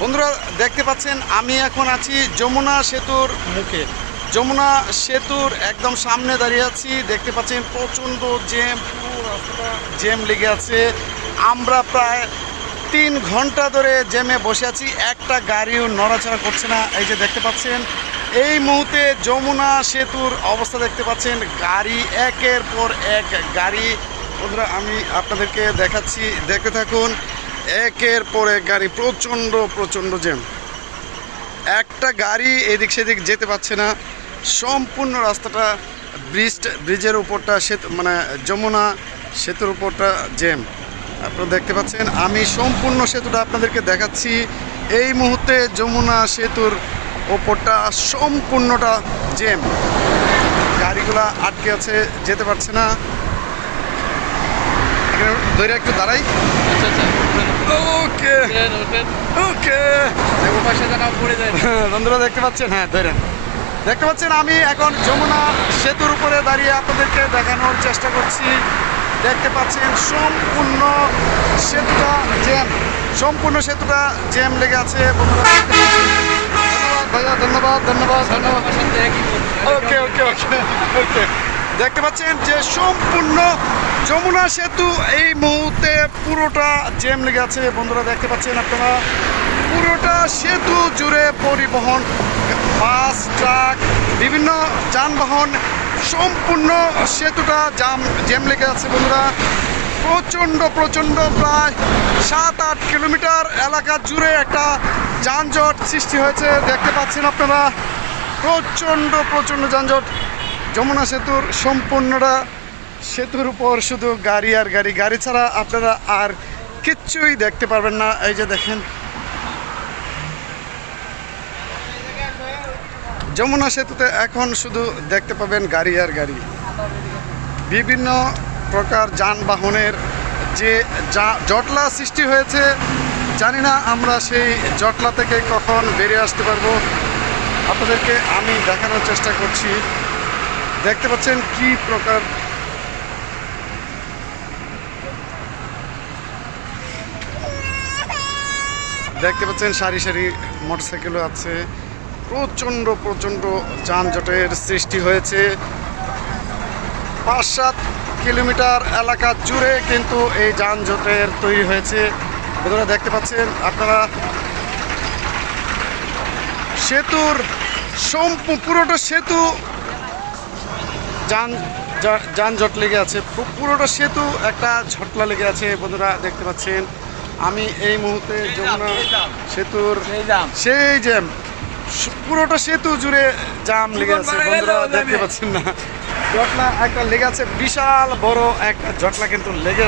বন্ধুরা, দেখতে পাচ্ছেন, আমি এখন আছি যমুনা সেতুর মুখে। যমুনা সেতুর একদম সামনে দাঁড়িয়ে আছি। দেখতে পাচ্ছেন, প্রচণ্ড জ্যাম, পুরো রাস্তাটা জ্যাম লেগে আছে। আমরা প্রায় তিন ঘণ্টা ধরে জ্যামে বসে আছি। একটা গাড়িও নড়াচড়া করছে না। এই যে দেখতে পাচ্ছেন, এই মুহূর্তে যমুনা সেতুর অবস্থা দেখতে পাচ্ছেন। গাড়ি একের পর এক গাড়ি। বন্ধুরা, আমি আপনাদেরকে দেখাচ্ছি। দেখতে থাকুন একের পর এক গাড়ি, প্রচণ্ড প্রচণ্ড জ্যাম। একটা গাড়ি এদিক সেদিক যেতে পারছে না। সম্পূর্ণ রাস্তাটা ব্রিজ ব্রিজের উপরটা সেতু মানে যমুনা সেতুর উপরটা জ্যাম। আপনারা দেখতে পাচ্ছেন, আমি সম্পূর্ণ সেতুটা আপনাদেরকে দেখাচ্ছি। এই মুহূর্তে যমুনা সেতুর ওপরটা সম্পূর্ণটা জ্যাম। গাড়িগুলা আটকে আছে, যেতে পারছে না। এখানে ধরে একটু দাঁড়াই। আচ্ছা আচ্ছা ওকে। ওকে। বন্ধুরা দেখতে পাচ্ছেন? হ্যাঁ ধরেন। দেখতে পাচ্ছেন আমি এখন যমুনা সেতুর উপরে দাঁড়িয়ে আপনাদেরকে দেখানোর চেষ্টা করছি। দেখতে পাচ্ছেন সম্পূর্ণ সেতুটা জ্যাম। সম্পূর্ণ সেতুটা জ্যাম লেগে আছে বন্ধুরা ধন্যবাদ ভাইয়া ধন্যবাদ ধন্যবাদ। ধন্যবাদ ওকে ওকে ওকে ওকে। দেখতে পাচ্ছেন যে সম্পূর্ণ যমুনা সেতু, এই মুহূর্তে পুরোটা জ্যাম লেগে আছে বন্ধুরা, দেখতে পাচ্ছেন আপনারা? পুরোটা সেতু জুড়ে পরিবহন, বাস, ট্রাক, বিভিন্ন যানবাহন, সম্পূর্ণ সেতুটা জাম, জ্যাম লেগে আছে, বন্ধুরা। প্রচণ্ড প্রচণ্ড, প্রায় সাত আট কিলোমিটার এলাকা জুড়ে একটা যানজট সৃষ্টি হয়েছে, দেখতে পাচ্ছেন আপনারা। প্রচণ্ড প্রচণ্ড যানজট। যমুনা সেতুর সম্পূর্ণটা সেতুর উপর শুধু গাড়ি আর গাড়ি গাড়ি ছাড়া আপনারা আর কিচ্ছুই দেখতে পারবেন না। এই যে দেখেন। যমুনা সেতুতে এখন শুধু দেখতে পাবেন গাড়ি আর গাড়ি। বিভিন্ন প্রকার যানবাহনের যে জটলা সৃষ্টি হয়েছে, জানি না আমরা সেই জটলা থেকে কখন বেরিয়ে আসতে পারব। আপনাদেরকে আমি দেখানোর চেষ্টা করছি। দেখতে পাচ্ছেন কি প্রকার দেখতে পাচ্ছেন সারি সারি মোটরসাইকেলও আছে। প্রচণ্ড প্রচণ্ড যানজটের সৃষ্টি হয়েছে। পাঁচ সাত কিলোমিটার এলাকা জুড়ে কিন্তু এই যানজটের তৈরি হয়েছে। বন্ধুরা, দেখতে পাচ্ছেন আপনারা সেতুর পুরোটা সেতু যান যানজট লেগে আছে। পুরোটা সেতু একটা ঝটলা লেগে আছে। বন্ধুরা, দেখতে পাচ্ছেন আমি এই মুহূর্তে যমুনা সেতুর সেই জ্যাম পুরোটা সেতু জুড়ে জাম লেগে আছে বন্ধুরা দেখতে। পাচ্ছেন না। জটলা একটা লেগে আছে বিশাল বড় একটা জটলা কিন্তু লেগে